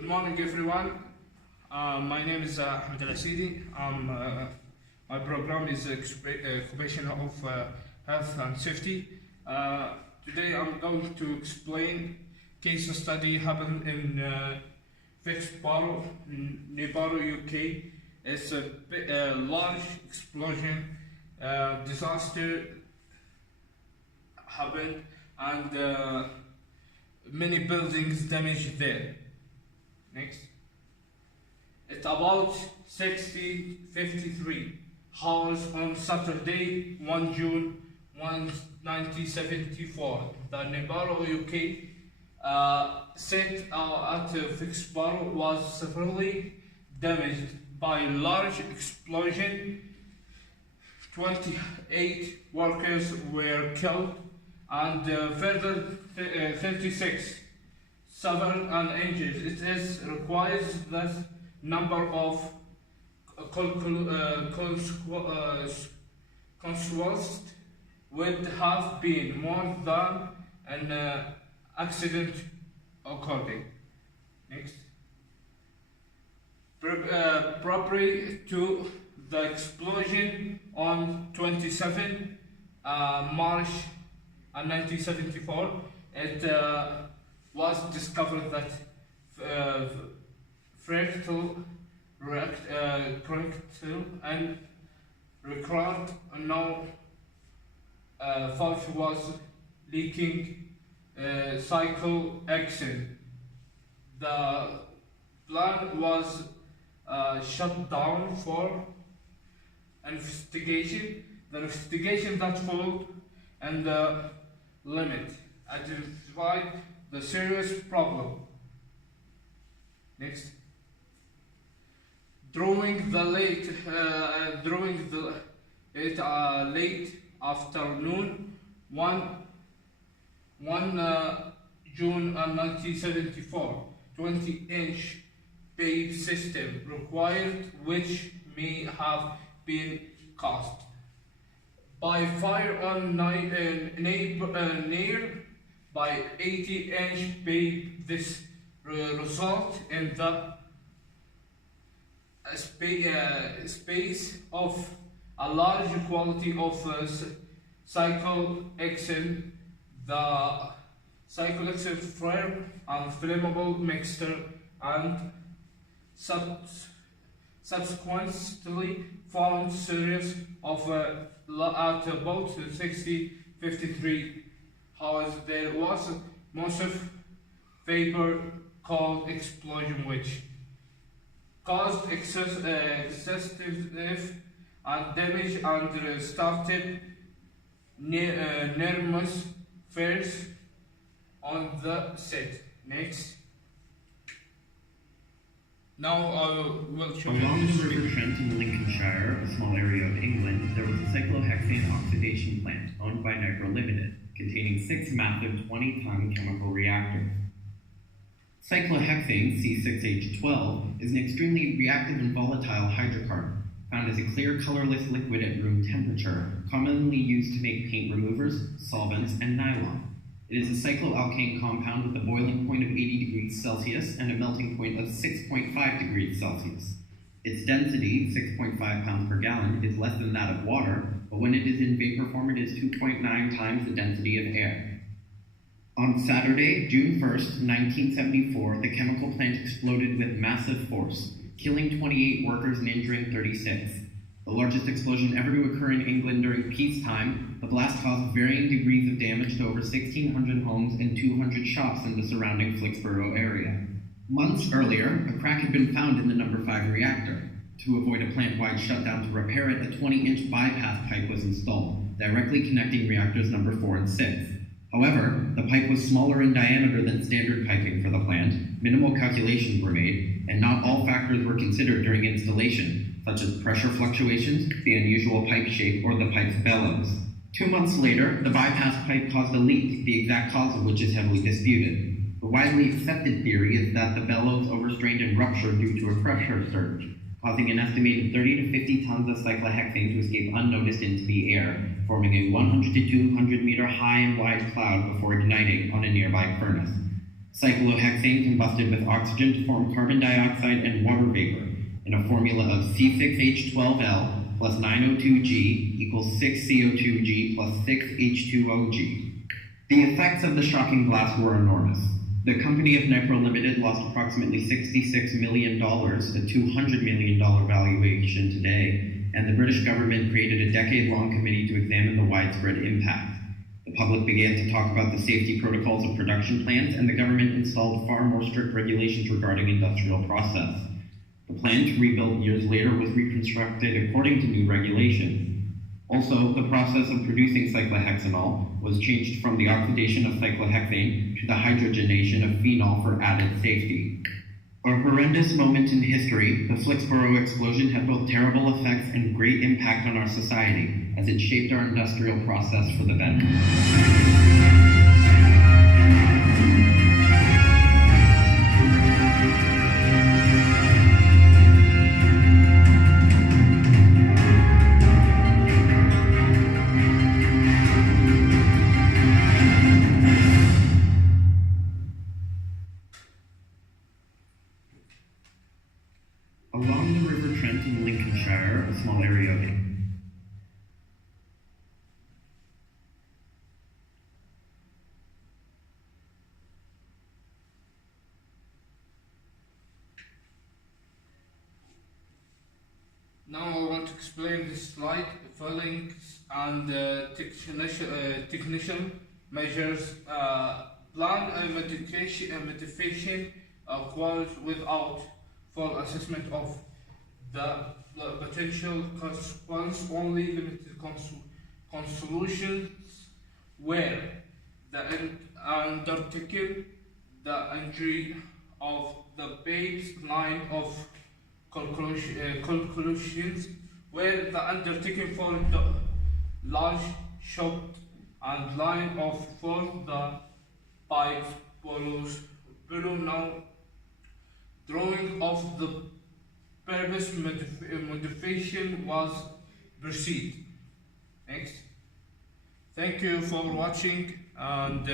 Good morning, everyone. My name is Ahmed Al-Asidi. My program is Occupation of Health and Safety. Today I'm going to explain case study happened in Fishborough, Newborough, UK. It's a large explosion, disaster happened, and many buildings damaged there. Next. It's about 6:53 hours on Saturday, 1 June 1974. The Newborough, UK set at Fishborough was severely damaged by a large explosion. 28 workers were killed and further 36 severed and injured. It is requires that number of consuls would have been more than an accident occurring. Next. Property to the explosion on 27 March 1974, it was discovered that fractal and record no valve was leaking cycle action. The plant was shut down for investigation. The investigation that followed and the limit identified the serious problem. Next. During the late afternoon, 1 June 1974, 20-inch pipe system required, which may have been caused by fire on near by 80-inch pipe. This result in the space of a large quantity of cycle action. The cycle action firm and flammable mixture, and subsequently found series of at about 53 hours. There was a massive vapor called explosion, which caused excessive and damage and started enormous fires on the set. Next. Now I will show you. Along the River Trent in Lincolnshire, a small area of England, there was a cyclohexane oxidation plant owned by Nipro Limited, containing 6 massive 20-ton chemical reactors. Cyclohexane, C6H12, is an extremely reactive and volatile hydrocarbon, found as a clear, colorless liquid at room temperature, commonly used to make paint removers, solvents, and nylon. It is a cycloalkane compound with a boiling point of 80 degrees Celsius and a melting point of 6.5 degrees Celsius. Its density, 6.5 pounds per gallon, is less than that of water, but when it is in vapor form, it is 2.9 times the density of air. On Saturday, June 1st, 1974, the chemical plant exploded with massive force, killing 28 workers and injuring 36. The largest explosion ever to occur in England during peacetime, the blast caused varying degrees of damage to over 1,600 homes and 200 shops in the surrounding Flicksborough area. Months earlier, a crack had been found in the number 5 reactor. To avoid a plant-wide shutdown to repair it, a 20-inch bypass pipe was installed, directly connecting reactors number 4 and 6. However, the pipe was smaller in diameter than standard piping for the plant, minimal calculations were made, and not all factors were considered during installation, such as pressure fluctuations, the unusual pipe shape, or the pipe's bellows. 2 months later, the bypass pipe caused a leak, the exact cause of which is heavily disputed. The widely accepted theory is that the bellows overstrained and ruptured due to a pressure surge, causing an estimated 30 to 50 tons of cyclohexane to escape unnoticed into the air, forming a 100 to 200 meter high and wide cloud before igniting on a nearby furnace. Cyclohexane combusted with oxygen to form carbon dioxide and water vapor in a formula of C6H12L plus 9O2G equals 6CO2G plus 6H2OG. The effects of the shocking blast were enormous. The company of Nipro Limited lost approximately $66 million, a $200 million valuation today, and the British government created a decade-long committee to examine the widespread impact. The public began to talk about the safety protocols of production plants, and the government installed far more strict regulations regarding industrial process. The plan to rebuild years later was reconstructed according to new regulations. Also, the process of producing cyclohexanol was changed from the oxidation of cyclohexane to the hydrogenation of phenol for added safety. A horrendous moment in history, the Flixborough explosion had both terrible effects and great impact on our society, as it shaped our industrial process for the better. Along the River Trent in Lincolnshire, a small area of Now I want to explain this slide, fillings and technician measures, plan modification requires without full assessment of the potential consequence. Only limited solutions where the undertaking the injury of the baseline of conclusions where the undertaking for the large shot and line of for the pipes below now drawing of the purpose modification was proceed. Next. Thank you for watching, and